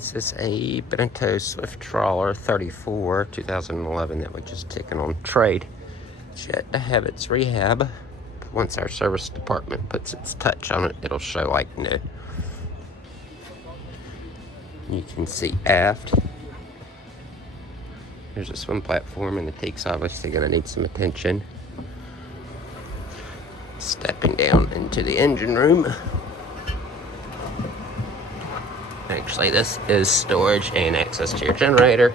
This is a Bento Swift Trawler 34 2011 that we just taken on trade. It's yet to have its rehab. Once our service department puts its touch on it, it'll show like new. You can see aft. There's a swim platform, and the teak's obviously going to need some attention. Stepping down into the engine room. Actually, this is storage and access to your generator.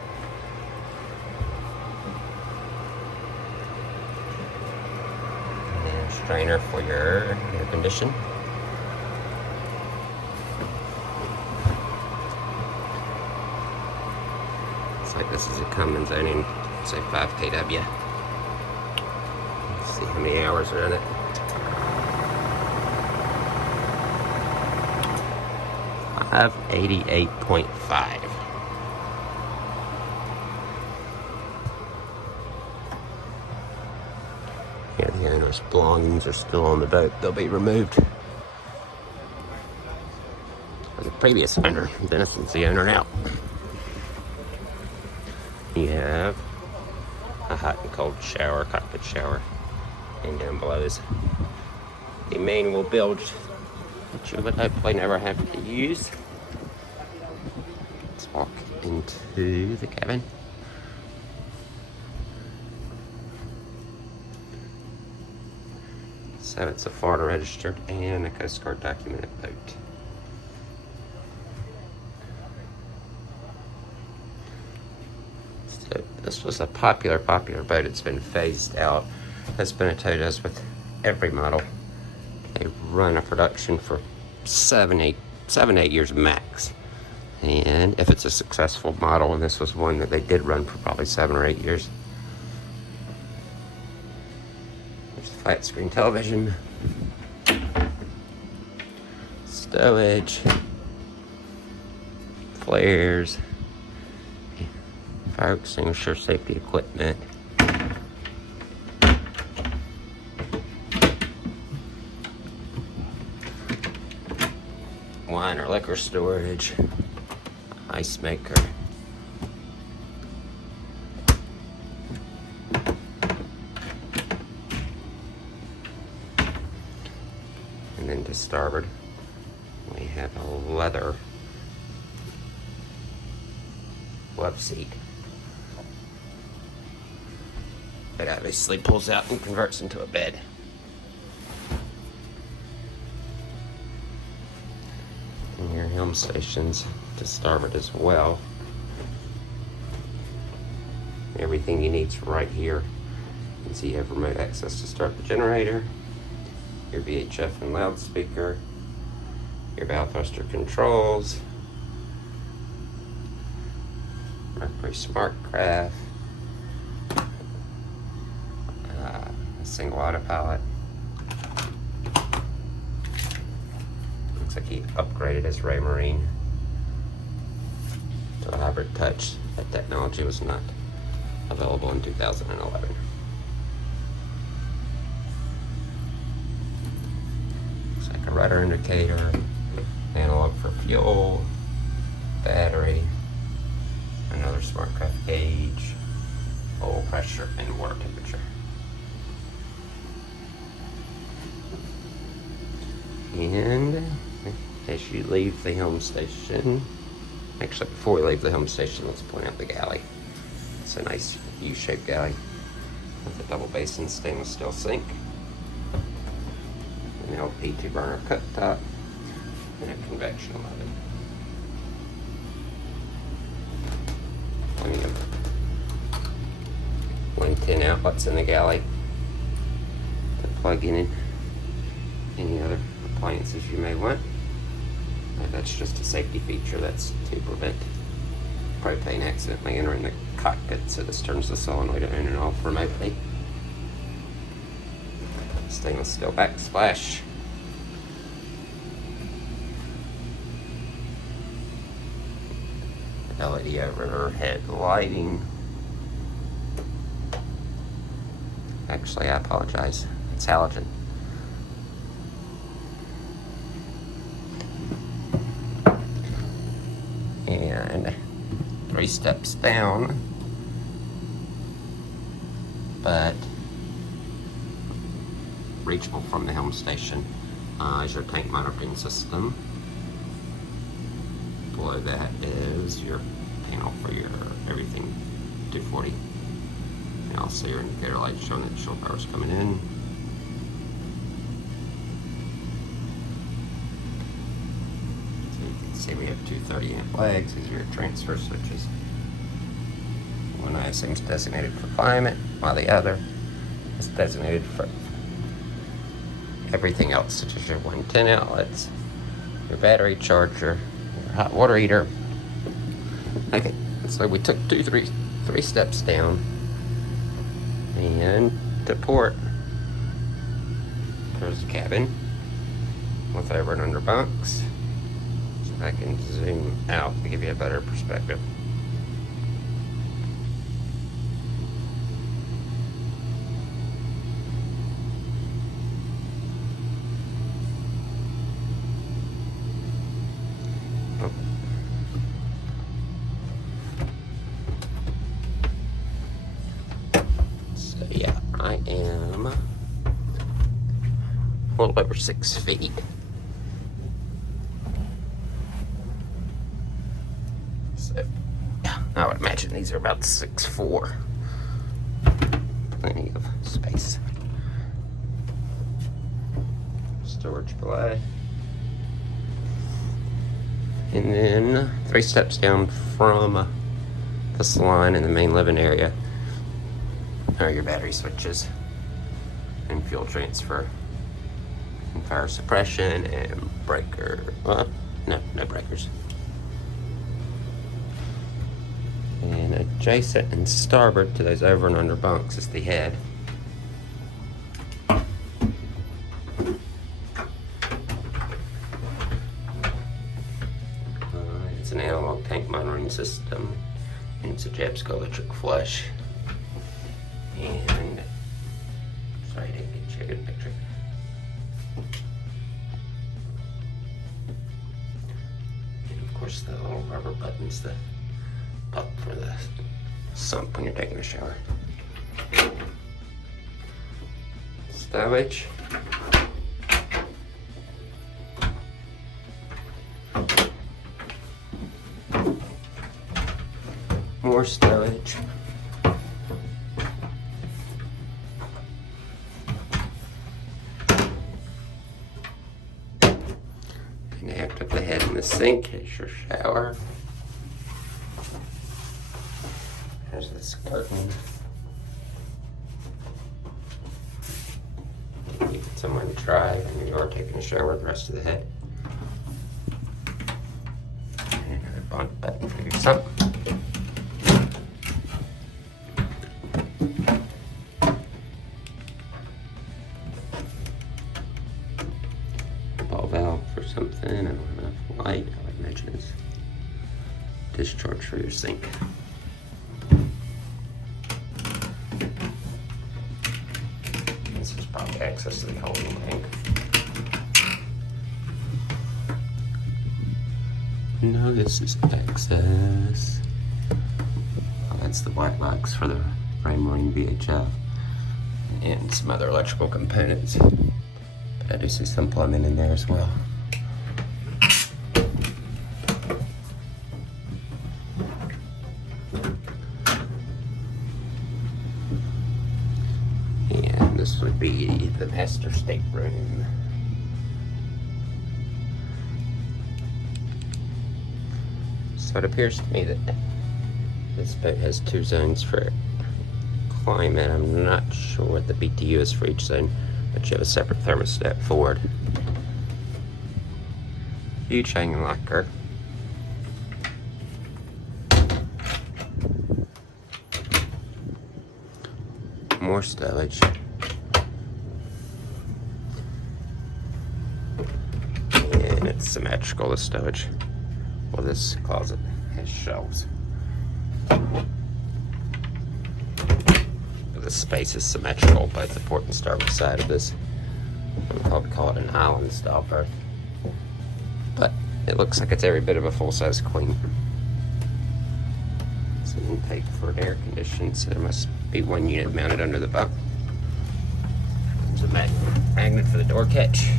And strainer for your air condition. Looks like this is a Cummins owning, say 5 kW. Let's see how many hours are in it. 588.5. Here, the owner's belongings are still on the boat. They'll be removed. The previous owner, Denison's the owner now. You have a hot and cold shower, cockpit shower, and down below is the manual bilge that you would hopefully never have to use. Let's walk into the cabin. So it's a Florida registered and a Coast Guard documented boat. So this was a popular boat. It's been phased out. As Beneteau does with every model. They run a production for 7-8 years max. And if it's a successful model, and this was one that they did run for probably 7 or 8 years. There's a flat screen television. Stowage. Flares. Fire extinguisher, safety equipment. Wine or liquor storage, ice maker, and then to starboard we have a leather love seat. It obviously pulls out and converts into a bed. And your helm stations to starboard as well. Everything you need's right here. You can see you have remote access to start the generator, your VHF and loudspeaker, your bow thruster controls, Mercury Smartcraft, a single autopilot. Looks like he upgraded his Ray Marine to a hybrid touch. That technology was not available in 2011. Looks like a rudder indicator, analog for fuel, battery, another Smartcraft gauge, oil pressure, and water temperature. And as you leave the helm station, actually before we leave the helm station, let's point out the galley. It's a nice U-shaped galley with a double basin stainless steel sink, an LP 2-burner cooktop, and a convection oven. Plenty of 110 outlets in the galley to plug in any other appliances you may want. That's just a safety feature. That's to prevent propane accidentally entering the cockpit, so this turns the solenoid on and off remotely. Stainless steel backsplash. LED overhead lighting. Actually, I apologize. It's halogen. and 3 steps down, but reachable from the helm station is your tank monitoring system. Below that is your panel for your everything 240. And also your indicator light showing that shore power is coming in. So you can see we have 2 30-amp legs. These are your transfer switches. One I assume is designated for climate, while the other is designated for everything else, such as your 110 outlets, your battery charger, your hot water heater. Okay, so we took three steps down, and to port, there's a cabin with over and under bunks. So I can zoom out to give you a better perspective. I am a little over 6 feet. So, yeah, I would imagine these are about 6'4". Plenty of space. Storage below. And then 3 steps down from this line in the main living area are your battery switches and fuel transfer and fire suppression and breaker. No breakers. And adjacent and starboard to those over and under bunks is the head. It's an analog tank monitoring system, and it's a Jabsco electric flush. And sorry, I didn't get you a good picture. And of course, the little rubber buttons, the puck for the sump when you're taking a shower. Stowage. More stowage. And after the head in the sink is your shower. There's this curtain. You get somewhere to dry when you are taking a shower. The rest of the head. And another bunk button for your sump. Valve for something. I don't have enough light. I would imagine it's discharge for your sink. This is probably access to the holding tank. No, this is access. Oh, that's the white box for the Raymarine VHF and some other electrical components. I do see some plumbing in there as well. And this would be the master stateroom. So it appears to me that this boat has 2 zones for climate. I'm not sure what the BTU is for each zone, but you have a separate thermostat forward. Huge hanging locker. More stowage. And it's symmetrical, the stowage. Well, this closet has shelves. The space is symmetrical, both the port and starboard side of this. We'll probably call it an island style berth. But it looks like it's every bit of a full-size queen. intake for an air condition, so there must be one unit mounted under the bunk. There's a magnet for the door catch.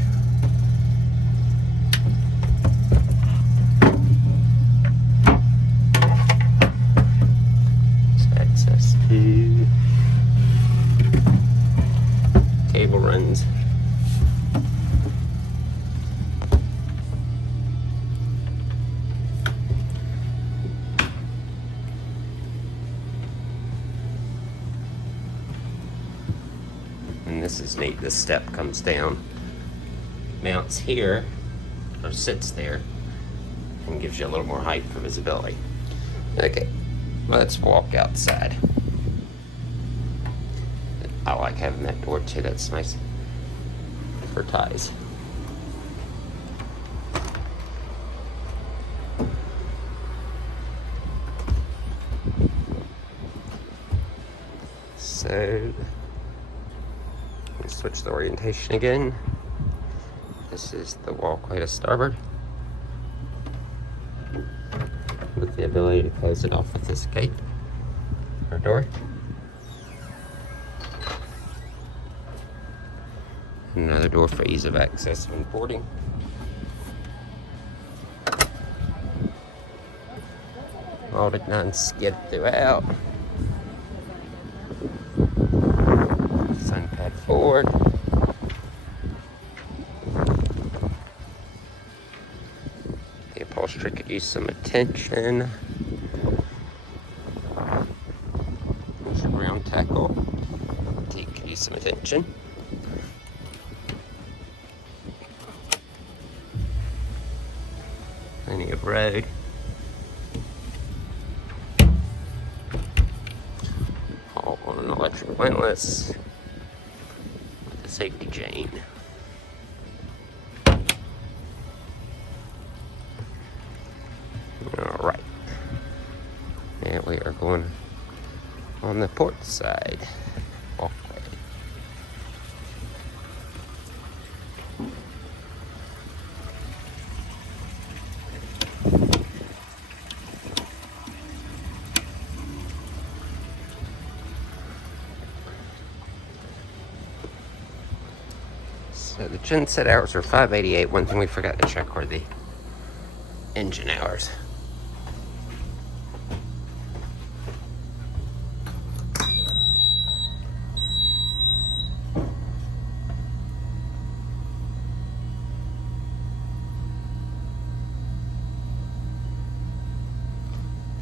There's access to cable runs. And this is neat. This step comes down, mounts here, or sits there, and gives you a little more height for visibility. Okay, let's walk outside. I like having that door too. That's nice for ties. So switch the orientation again. This is the walkway to starboard, with the ability to close it off with this gate or door. Another door for ease of access when boarding. Molded non-skid throughout. Sun pad forward. The upholstery could use some attention. There's your ground tackle. Teak could use some attention. Plenty of road. All on an electric windlass with a safety chain. All right, and we are going on the port side walkway. So the genset hours are 5:88. One thing we forgot to check were the engine hours.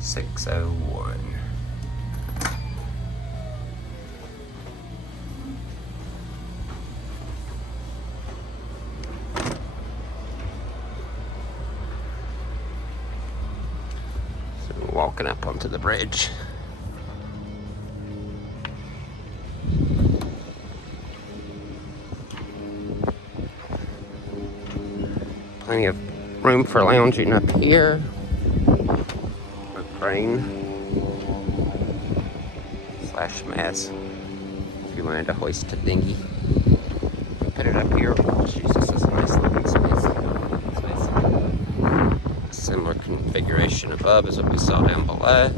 (6:01). Walking up onto the bridge. Plenty of room for lounging up here. A crane / mast if you wanted to hoist a dinghy. Put it up here. Just use this as a nice living space. Similar configuration above as what we saw down below.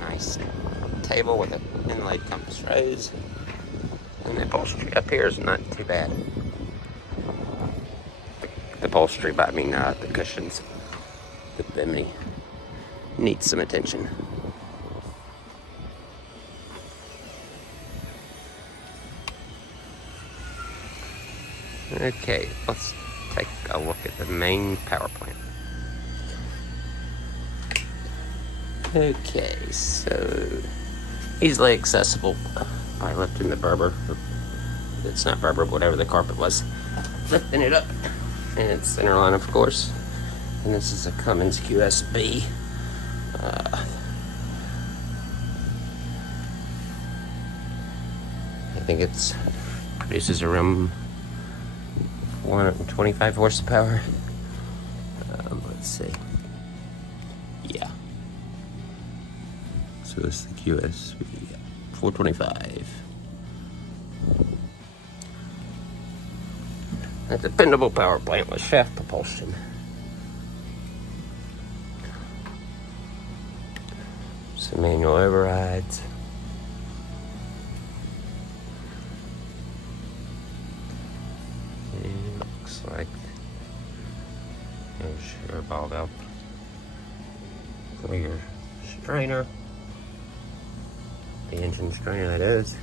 Nice table with an inlaid compass rose. And the upholstery up here is not too bad. The upholstery, but I mean the cushions. The bimini needs some attention. Okay, let's take a look at the main power plant. Okay, so easily accessible by lifting the Berber. It's not Berber, whatever the carpet was. Lifting it up, and it's centerline, of course. And this is a Cummins QSB. I think it's produces around 125 horsepower. Let's see. Yeah. So this is the QSB. 425. A dependable power plant with shaft propulsion. Some manual overrides. And looks like there's your ball valve for your strainer. The engine strainer, that is.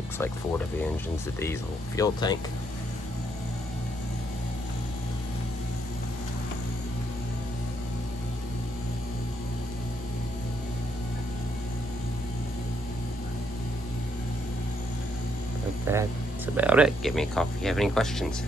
Looks like 4 of the engine's a diesel fuel tank. That's about it. Give me a call if you have any questions.